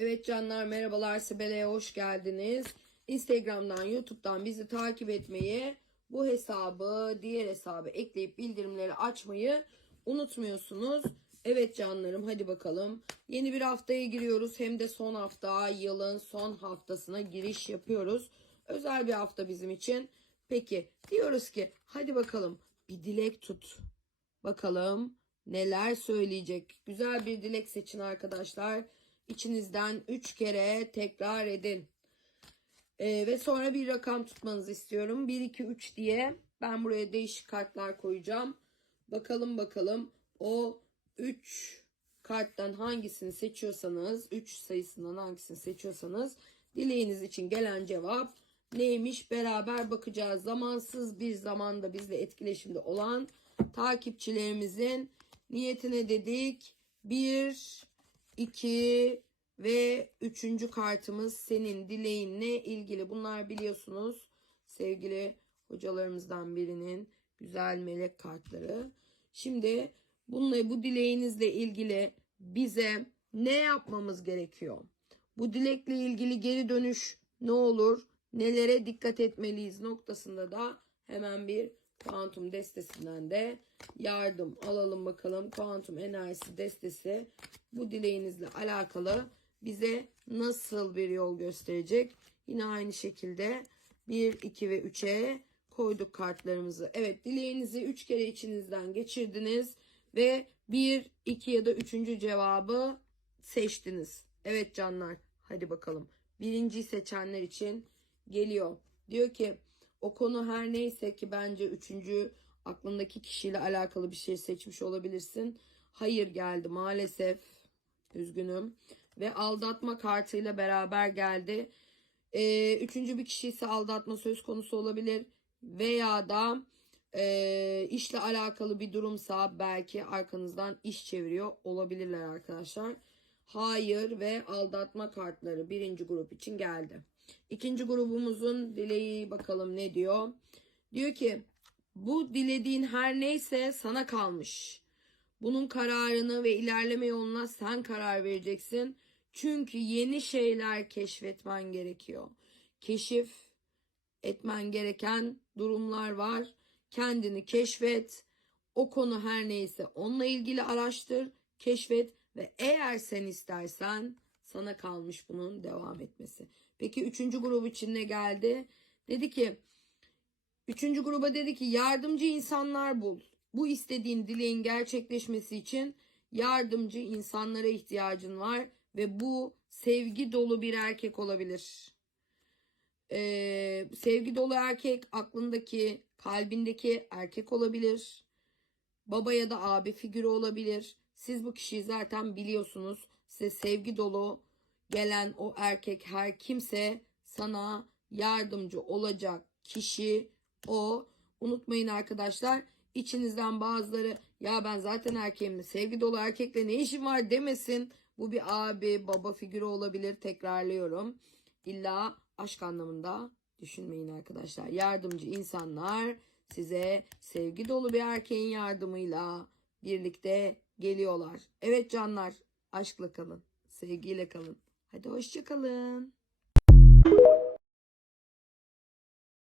Evet canlar merhabalar Sibel'e hoş geldiniz. Instagram'dan YouTube'dan bizi takip etmeyi bu hesabı diğer hesabı ekleyip bildirimleri açmayı unutmuyorsunuz. Evet canlarım hadi bakalım. Yeni bir haftaya giriyoruz. Hem de son hafta yılın son haftasına giriş yapıyoruz. Özel bir hafta bizim için. Peki diyoruz ki hadi bakalım bir dilek tut. Bakalım neler söyleyecek. Güzel bir dilek seçin arkadaşlar. İçinizden 3 kere tekrar edin. Ee, ve sonra bir rakam tutmanızı istiyorum. 1, 2, 3 diye ben buraya değişik kartlar koyacağım. Bakalım bakalım o 3 karttan hangisini seçiyorsanız 3 sayısından hangisini seçiyorsanız dileğiniz için gelen cevap neymiş beraber bakacağız. Zamansız bir zamanda bizle etkileşimde olan takipçilerimizin niyetine dedik. 1, 2 ve 3. kartımız senin dileğinle ilgili. Bunlar biliyorsunuz sevgili hocalarımızdan birinin güzel melek kartları. Şimdi bununla bu dileğinizle ilgili bize ne yapmamız gerekiyor? Bu dilekle ilgili geri dönüş ne olur? Nelere dikkat etmeliyiz noktasında da hemen bir kuantum destesinden de yardım alalım bakalım. Kuantum enerjisi destesi bu dileğinizle alakalı bize nasıl bir yol gösterecek? Yine aynı şekilde 1, 2 ve 3'e koyduk kartlarımızı. Evet dileğinizi 3 kere içinizden geçirdiniz ve 1, 2 ya da 3. cevabı seçtiniz. Evet canlar hadi bakalım. Birinci seçenler için geliyor. Diyor ki o konu her neyse ki bence üçüncü aklındaki kişiyle alakalı bir şey seçmiş olabilirsin. Hayır geldi maalesef. Üzgünüm. Ve aldatma kartıyla beraber geldi. Ee, üçüncü bir kişi ise aldatma söz konusu olabilir. Veya da e, işle alakalı bir durumsa belki arkanızdan iş çeviriyor olabilirler arkadaşlar. Hayır ve aldatma kartları birinci grup için geldi. İkinci grubumuzun dileği bakalım ne diyor. Diyor ki bu dilediğin her neyse sana kalmış. Bunun kararını ve ilerleme yoluna sen karar vereceksin. Çünkü yeni şeyler keşfetmen gerekiyor. Keşif etmen gereken durumlar var. Kendini keşfet. O konu her neyse onunla ilgili araştır, keşfet ve eğer sen istersen sana kalmış bunun devam etmesi. Peki üçüncü grup için ne geldi? Dedi ki üçüncü gruba dedi ki yardımcı insanlar bul. Bu istediğin dileğin gerçekleşmesi için yardımcı insanlara ihtiyacın var ve bu sevgi dolu bir erkek olabilir. Ee, sevgi dolu erkek aklındaki, kalbindeki erkek olabilir. Baba ya da abi figürü olabilir. Siz bu kişiyi zaten biliyorsunuz. Size sevgi dolu gelen o erkek her kimse sana yardımcı olacak kişi o. Unutmayın arkadaşlar içinizden bazıları ya ben zaten erkeğimle sevgi dolu erkekle ne işim var demesin. Bu bir abi baba figürü olabilir tekrarlıyorum. İlla aşk anlamında düşünmeyin arkadaşlar. Yardımcı insanlar size sevgi dolu bir erkeğin yardımıyla birlikte geliyorlar. Evet canlar aşkla kalın, sevgiyle kalın. Hadi hoşça kalın.